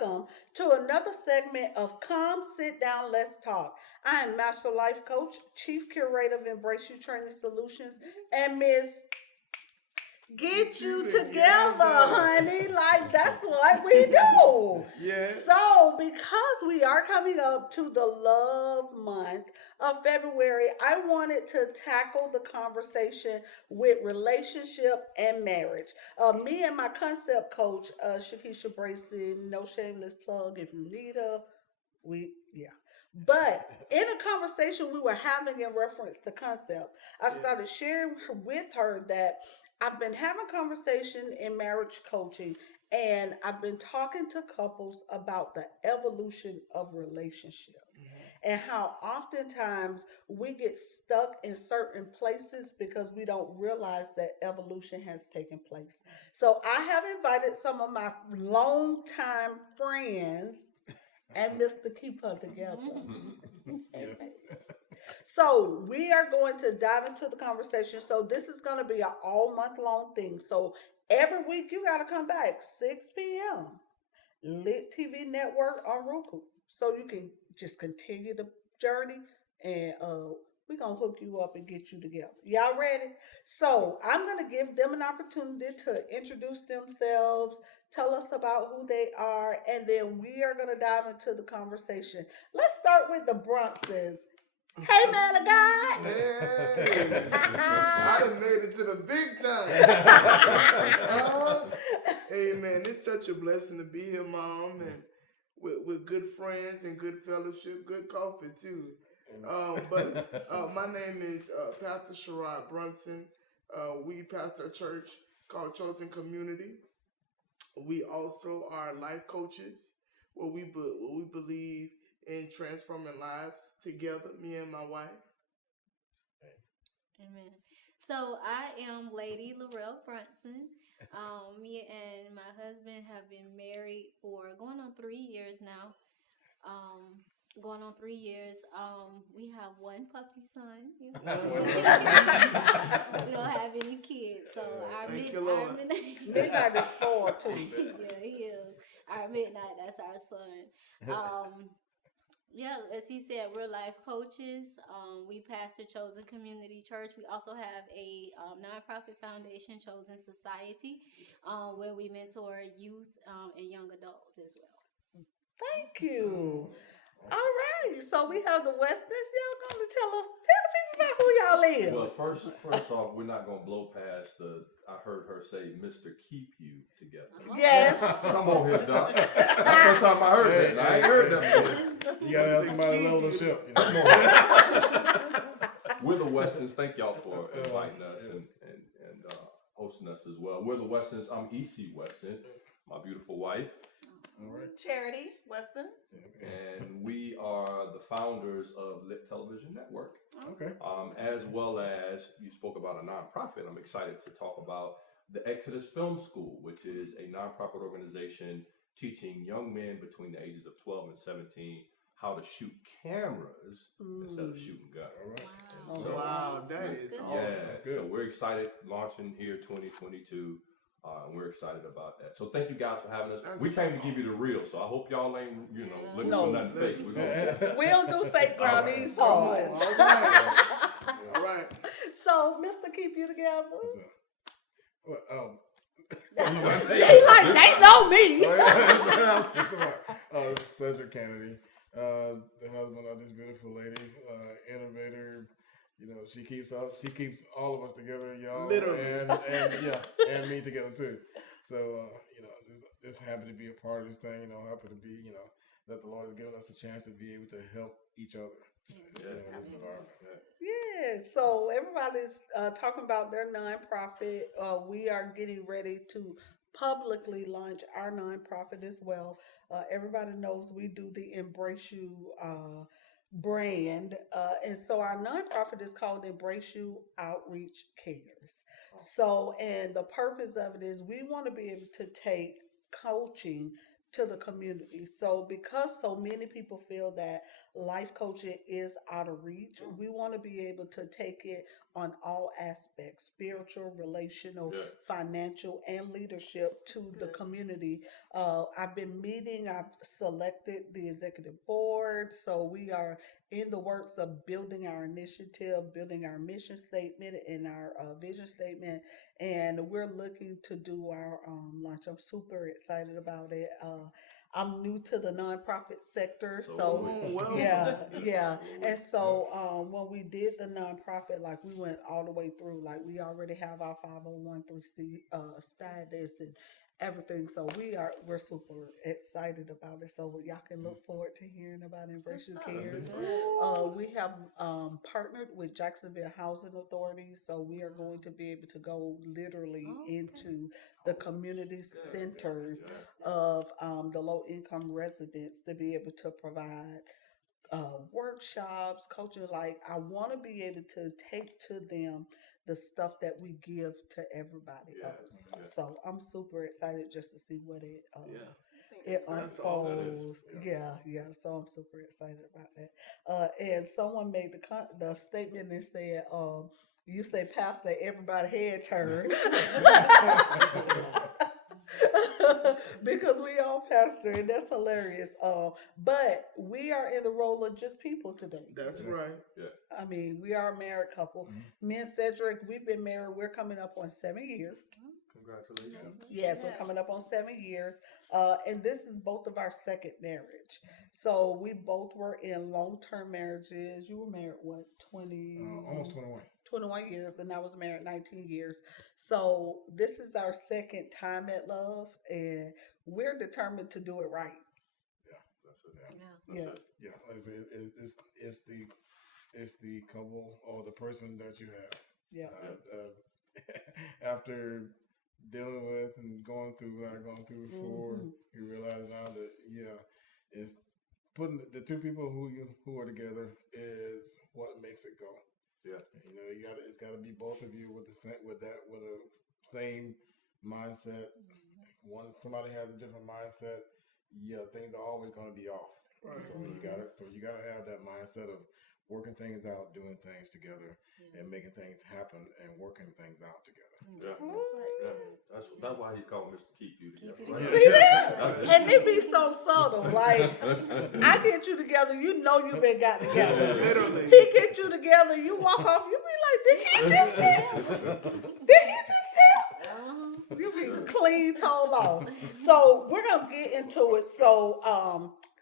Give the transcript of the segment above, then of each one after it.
welcome to another segment of Come Sit Down, Let's Talk. I am Master Life Coach, Chief Curator of Embrace You Training Solutions, and Miss Get you together, honey. Like that's what we do. Yeah. So, because we are coming up to the love month of February, I wanted to tackle the conversation with relationship and marriage. Me and my concept coach, Shakisha Bracy, no shameless plug if you need her. Yeah. But in a conversation we were having in reference to concept, I started sharing with her that I've been having conversation in marriage coaching and I've been talking to couples about the evolution of relationship and how oftentimes we get stuck in certain places because we don't realize that evolution has taken place. So I have invited some of my longtime friends and Mr. Keep Her Together. Yes. So we are going to dive into the conversation. So this is going to be an all month long thing. So every week you got to come back 6 p.m. Lit TV Network on Roku, so you can just continue the journey, and we're gonna hook you up and get you together. Y'all ready? So I'm gonna give them an opportunity to introduce themselves, tell us about who they are, and then we are gonna dive into the conversation. Let's start with the Brunsons. Hey, man of God. Hey, I done made it to the big time. Hey, man, it's such a blessing to be here, Mom, and with good friends and good fellowship, good coffee, too. But my name is Pastor Sherrod Brunson. We pastor a church called Chosen Community. We also are life coaches, where we believe in transforming lives together, me and my wife. Amen. So I am Lady Laurel Brunson. Me and my husband have been married for going on 3 years now. Going on 3 years. We have one puppy son. We don't have any kids, so our Midnight is spoiled too. yeah, he is. Our midnight. That's our son. Yeah, as he said, we're life coaches. We pastor Chosen Community Church. We also have a nonprofit foundation, Chosen Society, where we mentor youth and young adults as well. Thank you. All right, so we have the Westons. Y'all gonna tell the people about who y'all is. Well, first off, we're not gonna blow past the. I heard her say, "Mr. Keep You Together." Yes. Come on here, Doc. That's the first time I heard that. I ain't heard that before. You gotta have somebody level the ship. You know? Come on. We're the Westons. Thank y'all for inviting us and hosting us as well. We're the Westons. I'm E.C. Weston, my beautiful wife. All right. Charity Weston. And we are the founders of Lit Television Network. Okay. As well as you spoke about a nonprofit. I'm excited to talk about the Exodus Film School, which is a nonprofit organization teaching young men between the ages of 12 and 17 how to shoot cameras instead of shooting guns. All right. Wow, that is awesome. Yeah, That's good. so we're excited launching here 2022. We're excited about that. So thank you guys for having us. We came to give you the real, so I hope y'all ain't, looking for nothing fake. We don't do fake around these parts. All right. So, Mr. Keep You Together. What's up? Well, He like, they know me. It's about Cedric Kennedy, the husband of this beautiful lady, innovator. She keeps all of us together, y'all. Literally. And me together too. So, just happy to be a part of this thing. Happy to be, that the Lord has given us a chance to be able to help each other. In this environment. Yeah, so everybody's talking about their nonprofit. We are getting ready to publicly launch our nonprofit as well. Everybody knows we do the Embrace You brand. And so our nonprofit is called Embrace You Outreach Cares. So, and the purpose of it is we want to be able to take coaching to the community. So because so many people feel that life coaching is out of reach, we want to be able to take it on all aspects, spiritual, relational, Yeah. financial, and leadership to the community. I've been meeting, I've selected the executive board. So we are in the works of building our initiative, building our mission statement and our vision statement, and we're looking to do our launch. I'm super excited about it. I'm new to the nonprofit sector, so well, yeah, yeah. And so when we did the nonprofit, like we went all the way through, like we already have our 501c status and everything. So we're super excited about it. So y'all can look forward to hearing about Embrace Your Cares. We have partnered with Jacksonville Housing Authority, so we are going to be able to go literally into the community centers of the low income residents to be able to provide workshops, coaching. Like I want to be able to take to them the stuff that we give to everybody else. So I'm super excited just to see what it unfolds. Yeah. So I'm super excited about that. And someone made the statement and said, "You say, Pastor, everybody head turn." Because we all pastor, and that's hilarious. But we are in the role of just people today. That's right. Yeah. I mean, we are a married couple. Me and Cedric, we've been married. We're coming up on 7 years. Congratulations. Yes, we're coming up on 7 years. And this is both of our second marriage. So we both were in long-term marriages. You were married, what, 20? Almost 21. 21 years, and I was married 19 years. So this is our second time at love, and we're determined to do it right. Yeah. It's the couple or the person that you have. Yeah. After dealing with and going through what I've gone through before, you realize now that it's putting the two people who are together is what makes it go. Yeah. It's got to be both of you with a same mindset. Somebody has a different mindset. Yeah, things are always going to be off. Right. So you gotta have that mindset of working things out, doing things together, and making things happen and working things out together. Yeah. That's why he called Mr. Keep You Together. Right? See that? And it be so subtle. Like I get you together, you know you've been got together. Literally. He get you together, you walk off, you be like, did he just tell? You be clean told off. So we're gonna get into it. So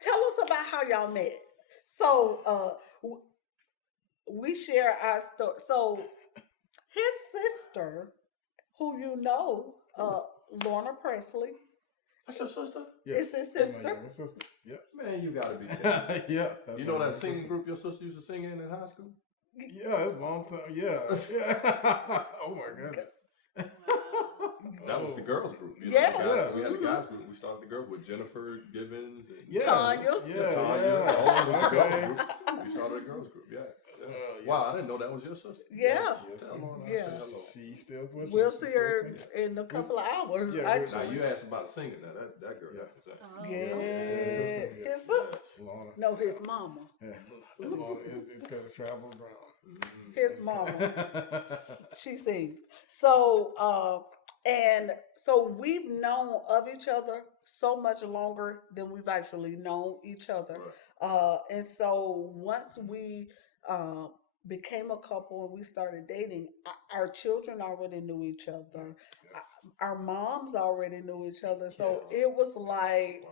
tell us about how y'all met. So we share our story. So his sister, who you know, Lorna Presley. That's your sister? Yes. It's his sister. My sister. Yep. Man, you gotta be kidding. Yeah. You know that singing group your sister used to sing in high school? Yeah, it's a long time. Yeah. Oh my goodness. That was the girls group. We had the guys group. We started the girls with Jennifer Gibbons and Tanya. Tanya. All those girls group. We started a girls group. Yeah. Wow, I didn't know that was your sister. Yeah. Yeah. She's still pushing. We'll see her in a couple of hours. Yeah, actually. Now you asked about singing. Now that girl. His sister. No, his mama. Yeah. It's kind of travel around. His mama. She sings. So, and so we've known of each other so much longer than we've actually known each other. Right. And so once we became a couple and we started dating, our children already knew each other. Our moms already knew each other. So it was like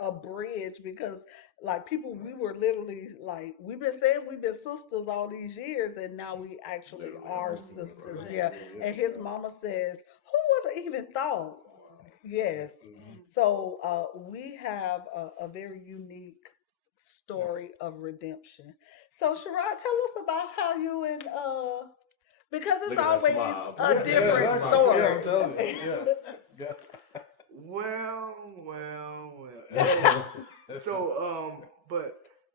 a bridge, because like people, we were literally like, we've been saying we've been sisters all these years, and now we actually are sisters. Yeah. And his mama says, who would have even thought? Yes. So we have a very unique story of redemption. So Sherrod, tell us about how you and because it's always a different story. Yeah, I'm telling you. Yeah. Well.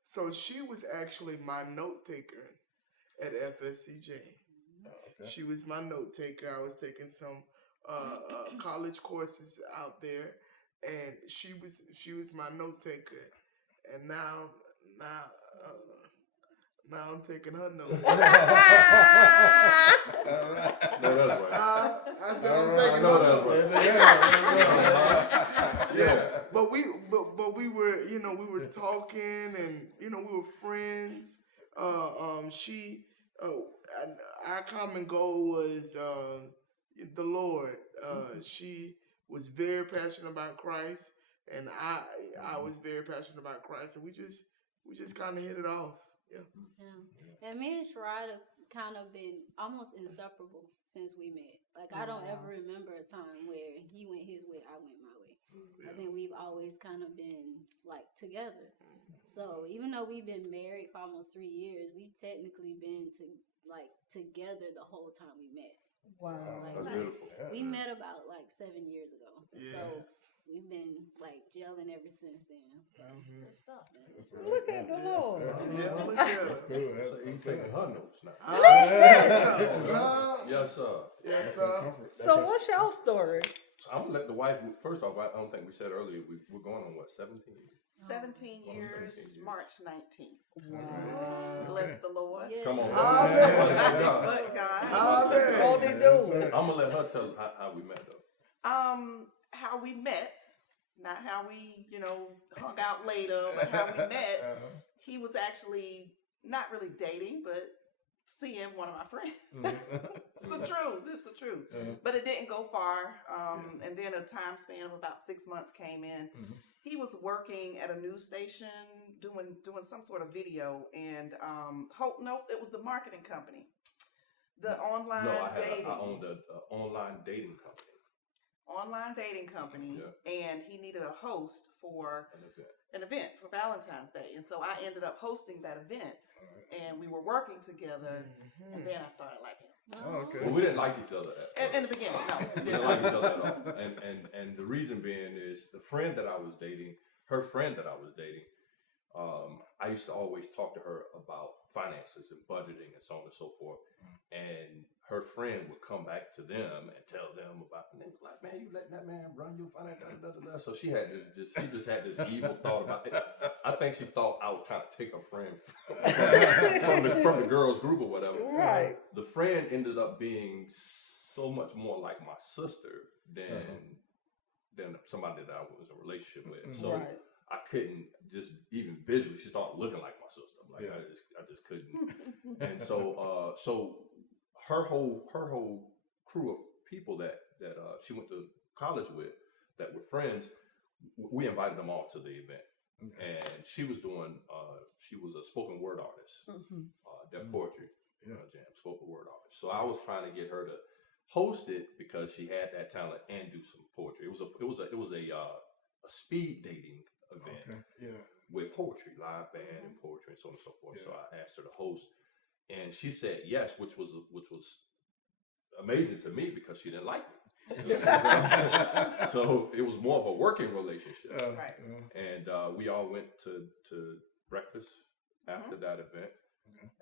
So she was actually my note taker at FSCJ. Okay. She was my note taker. I was taking some college courses out there, and she was my note taker, and now I'm taking her notes. No, that's right. I said I'm taking her notes. Yeah, but we were, we were talking, and we were friends. Our common goal was the Lord. She was very passionate about Christ, and I was very passionate about Christ, and we just kind of hit it off. Yeah. And me and Sherrod have kind of been almost inseparable since we met. Like, I don't ever remember a time where he went his way, I went my way. I think we've always kind of been like together. So even though we've been married for almost 3 years, we've technically been together the whole time we met. Wow. That's beautiful. We met about 7 years ago. Yes. So we've been gelling ever since then. So good stuff, man. Look at the Lord. Yeah, look at That's her. cool. So you taking her notes now? Yes, sir. Yes, sir. So what's your story? So I'm gonna let the wife. First off, I don't think we said earlier. We're going on what 17 years. 17 years, March 19th. Wow. Bless the Lord. Yeah. Come on. But God. Won't he do it? I'm gonna let her tell how we met though. How we met, not how we, hung out later, but how we met. He was actually not really dating, but seeing one of my friends. It's the truth. It's the truth. But it didn't go far. And then a time span of about 6 months came in. He was working at a news station doing some sort of video, and it was the marketing company, the online dating. I owned an online dating company. And he needed a host for an event for Valentine's Day, and so I ended up hosting that event, and we were working together, and then I started liking him. Okay. Well, we didn't like each other In the beginning, no. We didn't like each other at all. And the reason being is the friend that I was dating, her friend that I was dating, I used to always talk to her about finances and budgeting and so on and so forth. And her friend would come back to them and tell them about, and they was like, man, you letting that man run your finances, da, da, da. So she had she just had this evil thought about it. I think she thought I was trying to take her friend from the girls group or whatever. Right. The friend ended up being so much more like my sister than somebody that I was in a relationship with. So I couldn't just even visually. She started looking like my sister. I'm like, I just couldn't. And so her whole crew of people that she went to college with that were friends, we invited them all to the event. And she was doing she was a spoken word artist, deaf poetry jam, spoken word artist. So I was trying to get her to host it because she had that talent and do some poetry. It was a speed dating event with poetry, live band and poetry and so on and so forth. So I asked her to host, and she said yes, which was amazing to me because she didn't like me. So it was more of a working relationship. Right. And we all went to breakfast after that event.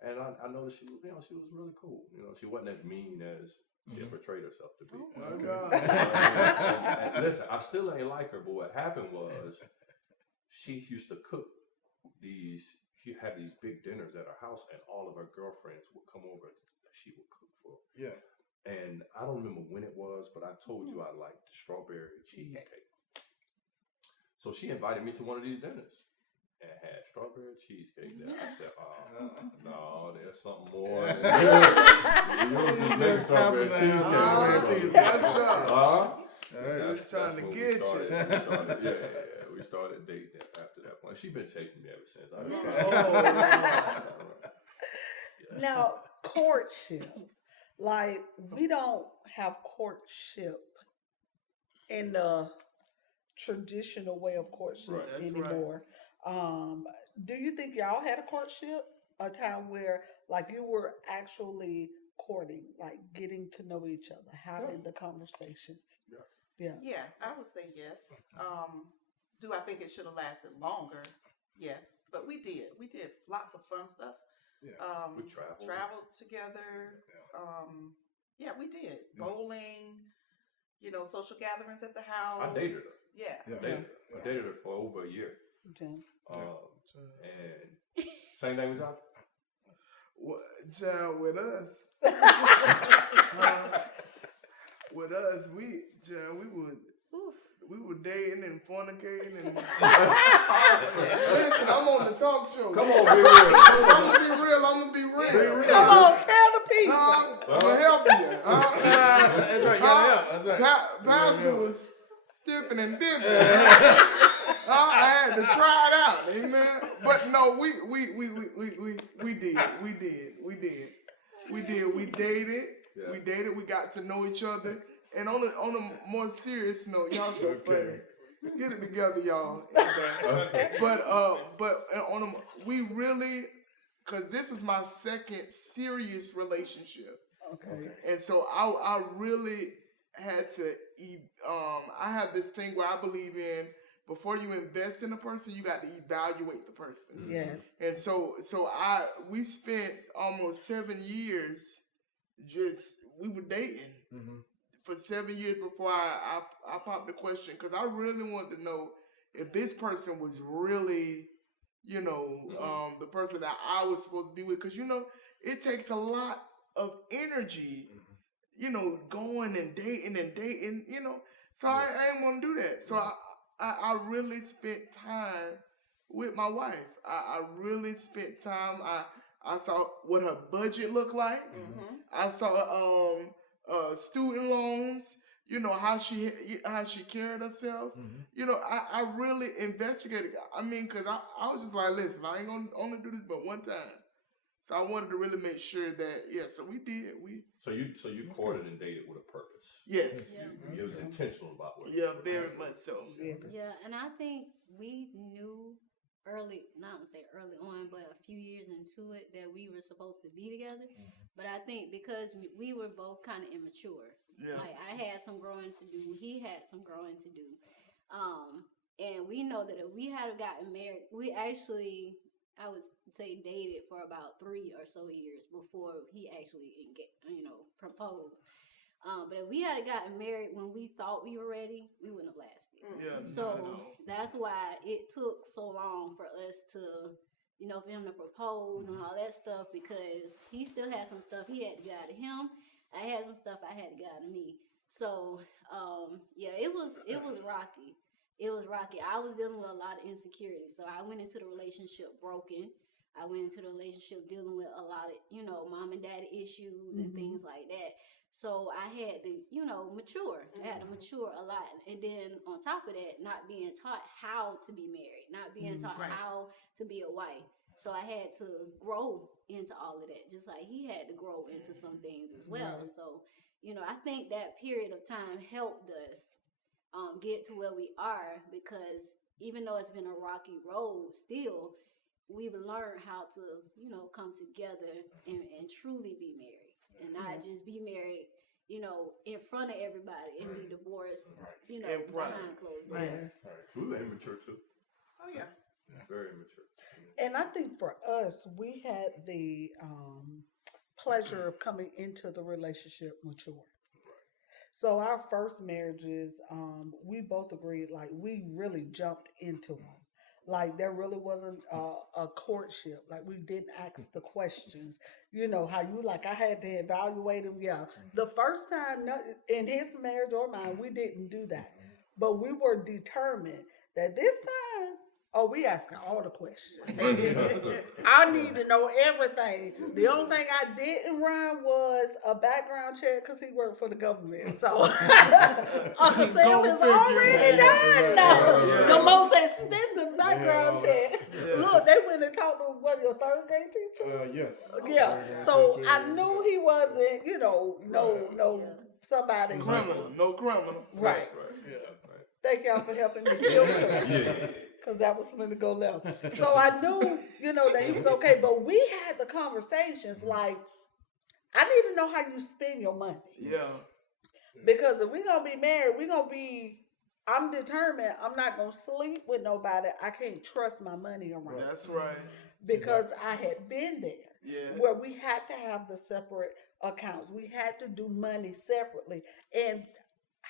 And I noticed she was really cool. She wasn't as mean as she portrayed herself to be. And listen, I still ain't like her, but what happened was she used to cook she had these big dinners at her house, and all of her girlfriends would come over that she would cook for. Yeah. And I don't remember when it was, but I told you I liked strawberry cheesecake. So she invited me to one of these dinners and had strawberry cheesecake there. I said, no, there's something more than this. You don't just make strawberry cheesecake. Just trying to get you. We started dating after that point. She's been chasing me ever since. Now, courtship. Like, we don't have courtship in the traditional way of courtship anymore. Do you think y'all had a courtship? A time where, like, you were actually courting, like getting to know each other, having the conversations? Yeah, I would say yes. Do I think it should have lasted longer? Yes, but we did. We did lots of fun stuff. We traveled together. We did bowling. Social gatherings at the house. I dated her. Yeah. I dated her for over a year. Okay. And same thing with y'all? Child, with us, we were dating and fornicating and listen, I'm on the talk show. Come on, be real. I'm gonna be real. Come on, tell the people. I'm gonna help you. That's right, you gotta help. That's right. Pastor was stipping and dipping. I had to try it out, amen. But no, we did. We dated. Yeah. We dated. We got to know each other. And on a more serious note, y'all so funny. Get it together, y'all. But we really, because this was my second serious relationship. Okay. And so I really had to. I have this thing where I believe in, before you invest in a person, you got to evaluate the person. Yes. And so we spent almost 7 years we were dating for 7 years before I popped the question, because I really wanted to know if this person was really, the person that I was supposed to be with. Because, it takes a lot of energy, going and dating, So I didn't want to do that. So I really spent time with my wife. I really spent time. I saw what her budget looked like. Mm-hmm. I saw student loans. How she carried herself. I really investigated. I mean, because I was just like, listen, I ain't gonna only do this but one time. So I wanted to really make sure that so we did. So you courted and dated with a purpose. Yes. Yeah. You was intentional about what. Yeah, very much so. Yeah, and I think we knew not to say early on, but a few years into it, that we were supposed to be together. But I think because we were both kind of immature, like I had some growing to do, he had some growing to do, and we know that if we had gotten married, we actually, I would say, dated for about 3 or so years before he actually proposed. But if we had gotten married when we thought we were ready, we wouldn't have lasted. Yeah. So that's why it took so long for us to, for him to propose and all that stuff, because he still had some stuff he had to get out of him. I had some stuff I had to get out of me. So, it was rocky. It was rocky. I was dealing with a lot of insecurity. So I went into the relationship broken. I went into the relationship dealing with a lot of, mom and daddy issues and things like that. So I had to, mature. I had to mature a lot. And then on top of that, not being taught how to be married, not being taught how to be a wife. So I had to grow into all of that, just like he had to grow into some things as well. Right. So, I think that period of time helped us get to where we are, because even though it's been a rocky road, still we've learned how to, come together and truly be married. And not just be married, in front of everybody and be divorced, behind closed doors. We were immature too. Oh yeah. Very immature. And I think for us, we had the pleasure of coming into the relationship mature. So our first marriages, we both agreed, like, we really jumped into them. Like, there really wasn't a courtship. Like, we didn't ask the questions. How you, like, I had to evaluate him. Yeah. The first time in his marriage or mine, we didn't do that. But we were determined that this time, we asking all the questions. I need to know everything. The only thing I didn't run was a background check, because he worked for the government. So Uncle Sam is already done now. The most extensive background check. Look, they went and talked to your third grade teacher? Yes. Yeah. So I knew he wasn't, somebody. No criminal. Right. Yeah. Thank y'all for helping me filter. Because that was when to go left. So I knew, that he was okay. But we had the conversations like, I need to know how you spend your money. Yeah. Because if we're going to be married, I'm determined I'm not going to sleep with nobody I can't trust my money around. That's right. Because I had been there. Where we had to have the separate accounts. We had to do money separately. And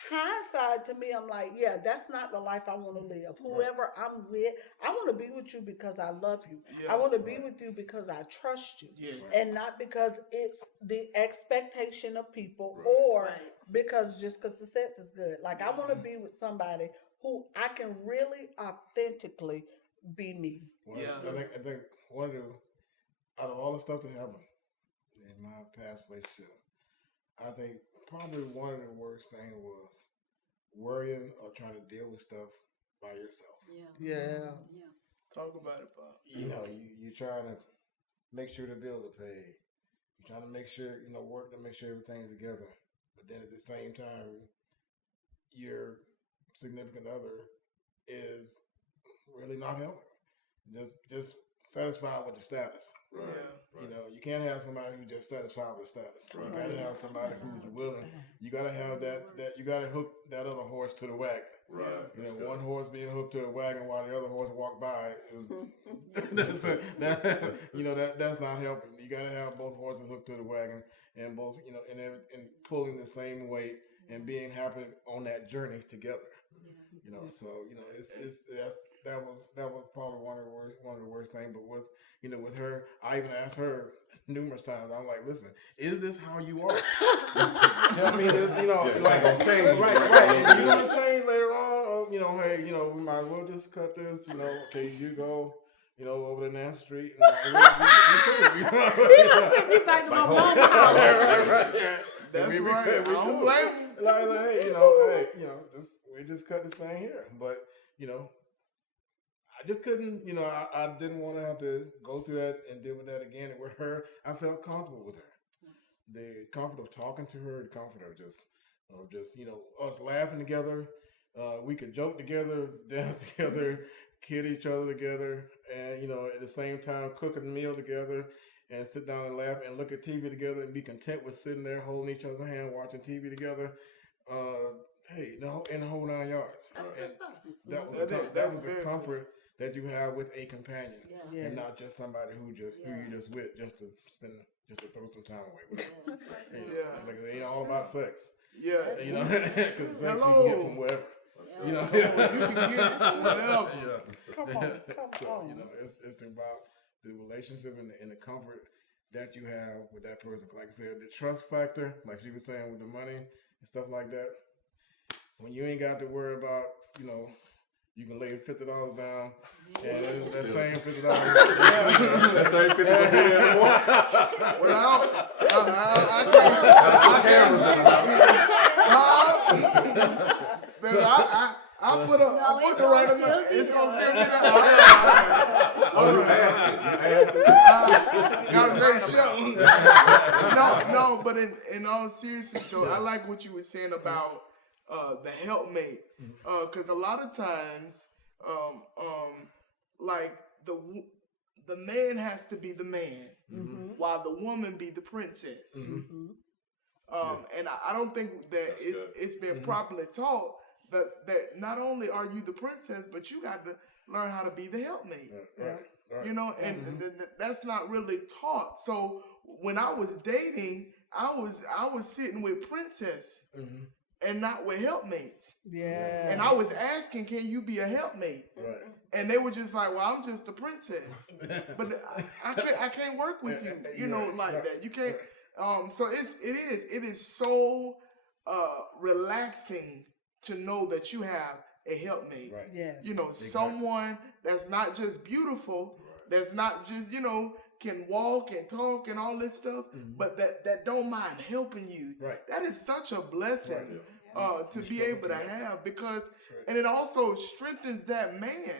hindsight to me, I'm like, yeah, that's not the life I want to live. Whoever I'm with, I want to be with you because I love you. I want to be with you because I trust you. Yes. And not because it's the expectation of people or because just because the sex is good. Like, I want to be with somebody who I can really authentically be me. Well, I think one of the, out of all the stuff that happened in my past relationship, I think probably one of the worst things was worrying or trying to deal with stuff by yourself. Yeah. Talk about it, Pop. You know, you're trying to make sure the bills are paid. You're trying to make sure, work to make sure everything's together. But then at the same time, your significant other is really not helping. Just satisfied with the status. Right. You can't have somebody who's just satisfied with status. You got to have somebody who's willing. You got to have that. You got to hook that other horse to the wagon. Right. One horse being hooked to a wagon while the other horse walk by that's not helping. You got to have both horses hooked to the wagon and both and pulling the same weight and being happy on that journey together. So that was probably one of the worst things. But with her, I even asked her numerous times. I'm like, listen, is this how you are? Tell me this, like gonna change, right. And you're gonna change later on. Hey, we might as well just cut this. Okay, you go. Over the next street. He done sent me back to my mom's house. That's right. I don't blame him. Like, we just cut this thing here. But, I just couldn't, I didn't want to have to go through that and deal with that again. And with her, I felt comfortable with her. The comfort of talking to her, the comfort of just us laughing together. We could joke together, dance together, kid each other together, and at the same time cook a meal together and sit down and laugh and look at TV together and be content with sitting there holding each other's hand, watching TV together. In the whole 9 yards. That's good stuff. That was a comfort that you have with a companion, and not just somebody who you just with just to throw some time away with. Like it ain't all about sex. Because sex you can get from wherever. You can get it from wherever. Come on. It's about the relationship and the comfort that you have with that person. Like I said, the trust factor, like she was saying with the money and stuff like that. When you ain't got to worry about, you can lay $50 down, and that same $50. That same $50. I put the right amount. It's gonna still get up. You asked Got a great show. No, but in all seriousness though, I like what you were saying about the helpmate, because a lot of times, like the man has to be the man, while the woman be the princess. And I don't think that it's been properly taught that not only are you the princess, but you got to learn how to be the helpmate. Right. And that's not really taught. So when I was dating, I was sitting with princess and not with helpmates. Yeah. And I was asking, can you be a helpmate? Right. And they were just like, well, I'm just a princess. But I can't work with you, like that. You can't. So it is so relaxing to know that you have a helpmate. Right. Yes. Someone that's not just beautiful, that's not just, can walk and talk and all this stuff, but that don't mind helping you. Right. That is such a blessing to be able to have, because, and it also strengthens that man,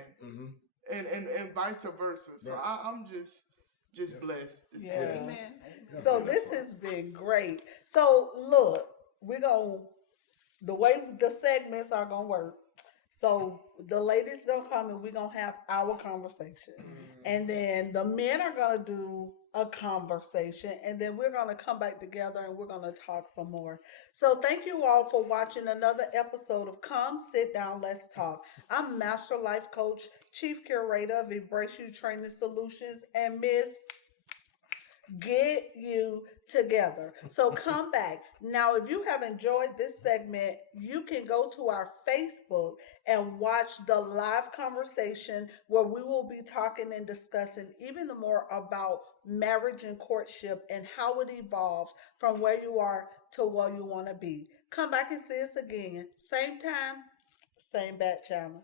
and vice versa. So I'm just blessed. Amen. So this has been great. So look, the way the segments are gonna work. So the ladies gonna come and we're gonna have our conversation, and then the men are gonna do a conversation, and then we're gonna come back together and we're gonna talk some more. So thank you all for watching another episode of Come Sit Down, Let's Talk. I'm Master Life Coach, Chief Curator of Embrace You Training Solutions, and Miss Get You Together. So come back. Now, if you have enjoyed this segment, you can go to our Facebook and watch the live conversation where we will be talking and discussing even more about marriage and courtship and how it evolves from where you are to where you want to be. Come back and see us again. Same time, same bat channel.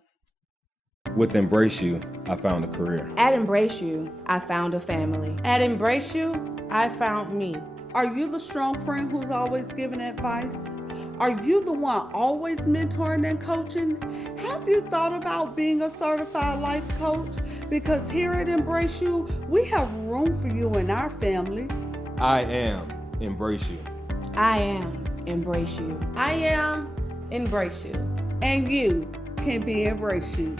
With Embrace You, I found a career. At Embrace You, I found a family. At Embrace You, I found me. Are you the strong friend who's always giving advice? Are you the one always mentoring and coaching? Have you thought about being a certified life coach? Because here at Embrace You, we have room for you in our family. I am Embrace You. I am Embrace You. I am Embrace You. And you can be Embrace You.